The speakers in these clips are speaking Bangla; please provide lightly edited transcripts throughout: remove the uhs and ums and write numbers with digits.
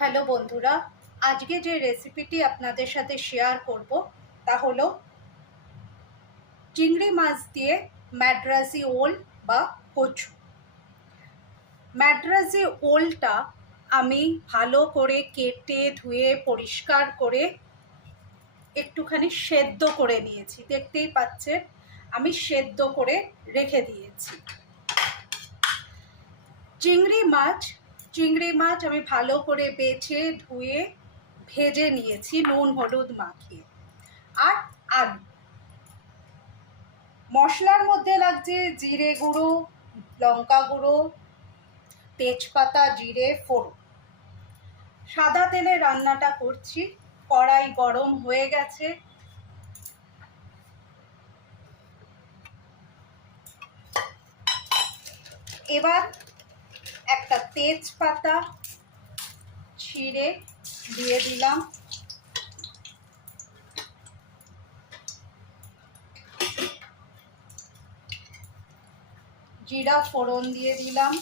হ্যালো বন্ধুরা, আজকে যে রেসিপিটি আপনাদের সাথে শেয়ার করব তা হলো চিংড়ি মাছ দিয়ে ম্যাড্রাসি ওল বা কচু। ম্যাড্রাসি ওলটা আমি ভালো করে কেটে ধুয়ে পরিষ্কার করে একটুখানি সেদ্ধ করে নিয়েছি। দেখতেই পাচ্ছেন আমি সেদ্ধ করে রেখে দিয়েছি। চিংড়ি মাছ আমি ভালো করে বেছে ধুয়ে ভেজে নিয়েছি নুন হলুদ মাখিয়ে। আর আলু, মশলার মধ্যে লাগছে জিরে গুঁড়ো, লঙ্কা গুঁড়ো, তেজপাতা, জিরে ফোড়ন। সাদা তেলে রান্নাটা করছি। কড়াই গরম হয়ে গেছে। এবার একটা তেজপাতা ছিঁড়ে দিয়ে দিলাম, জিরা ফোড়ন দিয়ে দিলাম,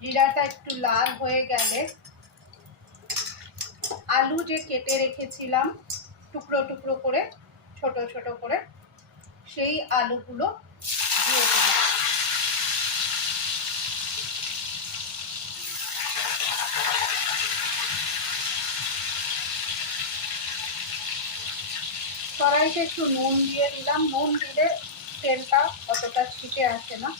জিরাটা একটু লাল হয়ে গেলে আলু যে কেটে রেখেছিলাম টুকরো টুকরো করে, ছোট ছোট করে, সেই আলুগুলো দিয়ে দিলাম। কড়াইতে একটু নুন দিয়ে দিলাম। নুন দিলে তেলটা অতটা ছিটে আসে না।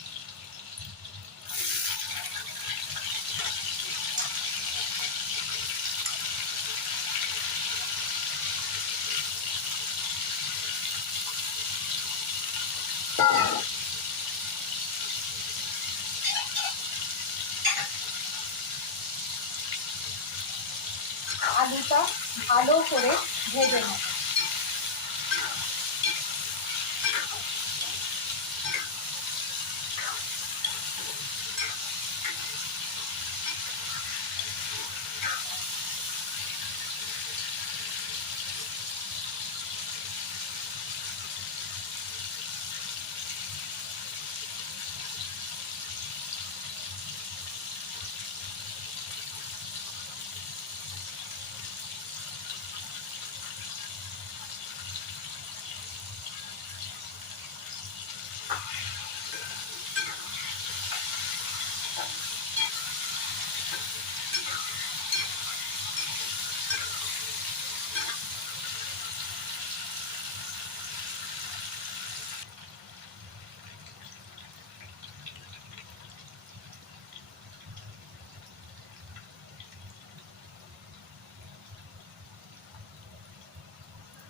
আলুটা ভালো করে ভেজে নেব।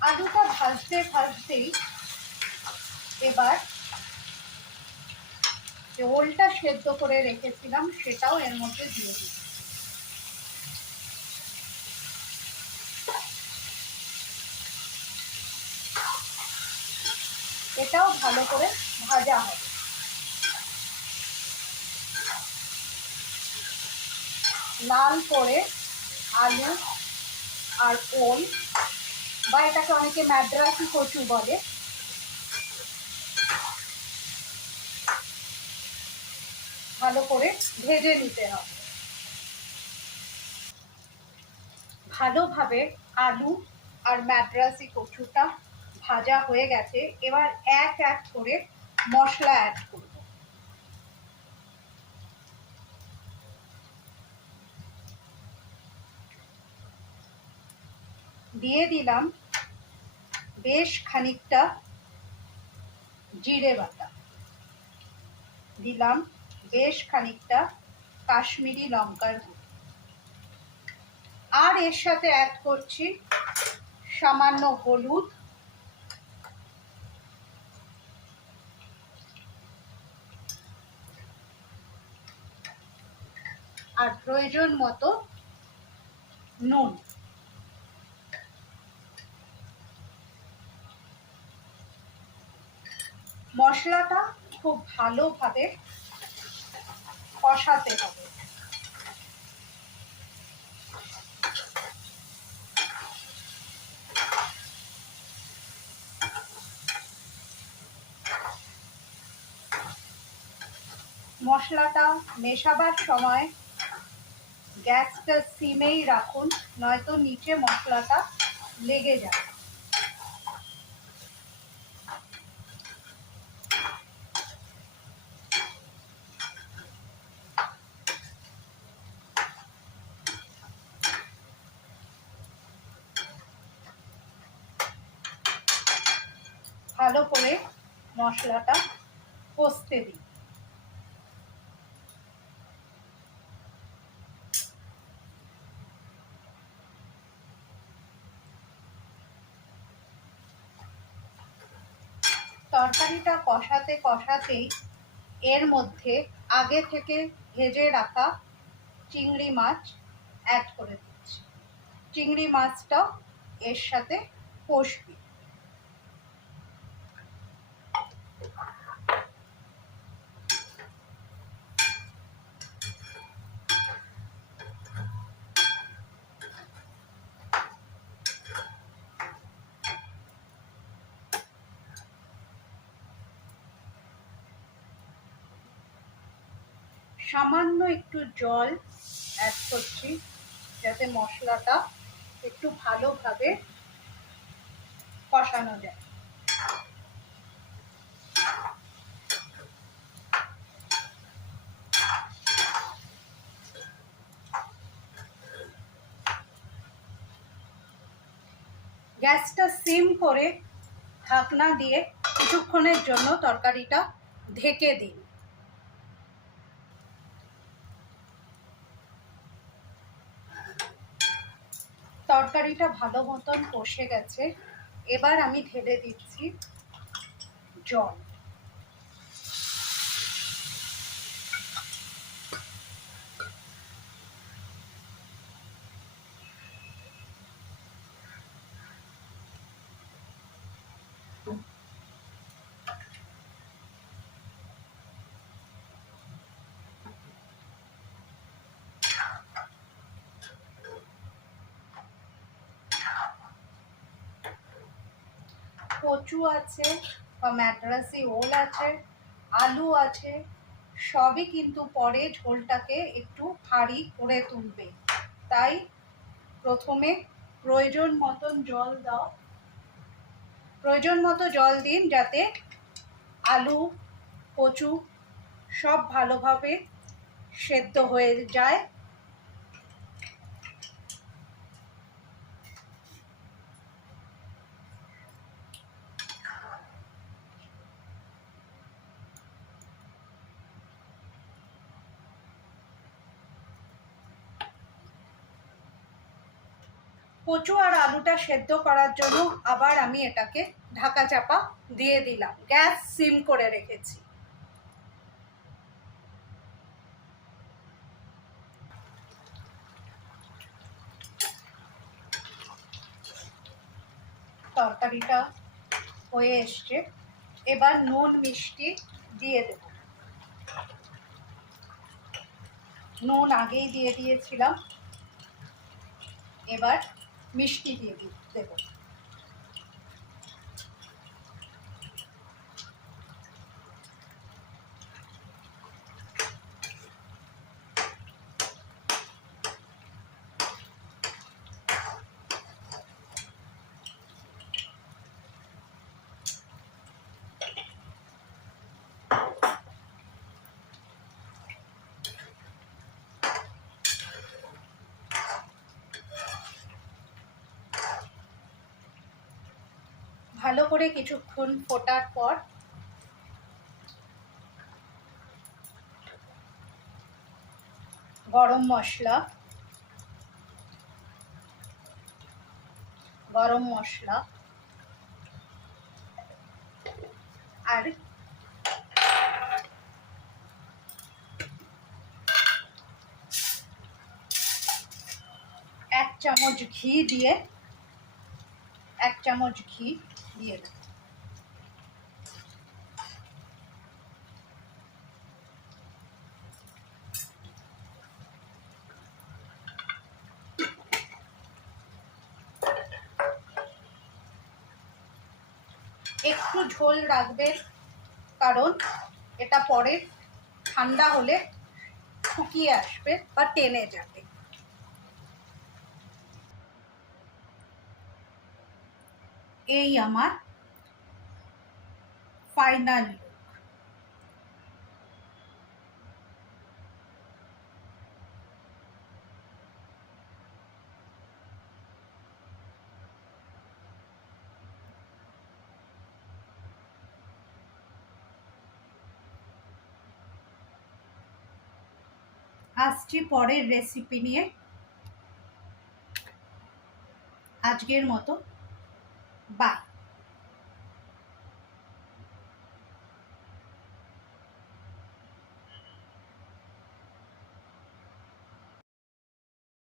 আলুটা ভাজতে ভাজতেই এবার যে ওলটা সেদ্ধ করে রেখেছিলাম সেটাও এর মধ্যে দিয়ে দিই। এটাও ভালো করে ভাজা হবে। লাল করে আলু আর ওল, বা এটাকে অনেকে ম্যাড্রাসি কচু বলে, ভালো করে ভেজে নিতে হবে। ভালোভাবে আলু আর ম্যাড্রাসি কচুটা ভাজা হয়ে গেছে। এবার এক এক করে মশলা অ্যাড করব। দিয়ে দিলাম বেশ খানিকটা জিরে বাটা, দিলাম বেশ খানিকটা কাশ্মীরি লঙ্কার গুঁড়ো, আর এর সাথে অ্যাড করছি সামান্য হলুদ, আর প্রয়োজন মতো নুন। মশলাটা খুব ভালোভাবে কষাতে হবে। মশলাটা মেশাবার সময় গ্যাসটা সিমেই রাখুন, নয়তো নিচে মশলাটা লেগে যায়। ভালো করে মশলাটা কষতে দিই। তরকারিটা কষাতে কষাতেই এর মধ্যে আগে থেকে ভেজে রাখা চিংড়ি মাছ অ্যাড করে দিচ্ছি। চিংড়ি মাছটাও এর সাথে কষবে। সামান্য একটু জল অ্যাড করছি যাতে মশলাটা একটু ভালোভাবে কষানো যায়। গ্যাসটা সিম করে ঢাকনা দিয়ে কিছুক্ষণের জন্য তরকারিটা ঢেকে দিন। তরকারিটা ভালো মতন কষে গেছে, এবার আমি ঢেলে দিচ্ছি জল। কচু আছে বা ম্যাড্রাসি ওল আছে, আলু আছে, সবই কিন্তু পরে ঝোলটাকে একটু ভারী করে তুলবে। তাই প্রথমে প্রয়োজন মতন জল দাও, প্রয়োজন মতো জল দিন যাতে আলু কচু সব ভালোভাবে সেদ্ধ হয়ে যায়। কচু আর আলুটা সেদ্ধ করার জন্য আবার আমি এটাকে ঢাকা চাপা দিয়ে দিলাম, গ্যাস সিম করে রেখেছি। তরকারিটা হয়ে এসছে, এবার নুন মিষ্টি দিয়ে দেব। নুন আগেই দিয়ে দিয়েছিলাম, এবার মিষ্টি দিয়ে দেব। ভালো করে কিছুক্ষণ ফোটার পর গরম মশলা আর 1 চামচ ঘি দিয়ে দেব। একটু ঝোল রাখবে, কারণ এটা পরে ঠান্ডা হলে শুকিয়ে আসবে বা টেনে যাবে। এই আমার ফাইনাল লুক। আসছি পরের রেসিপি নিয়ে। আজকের মতো বাই।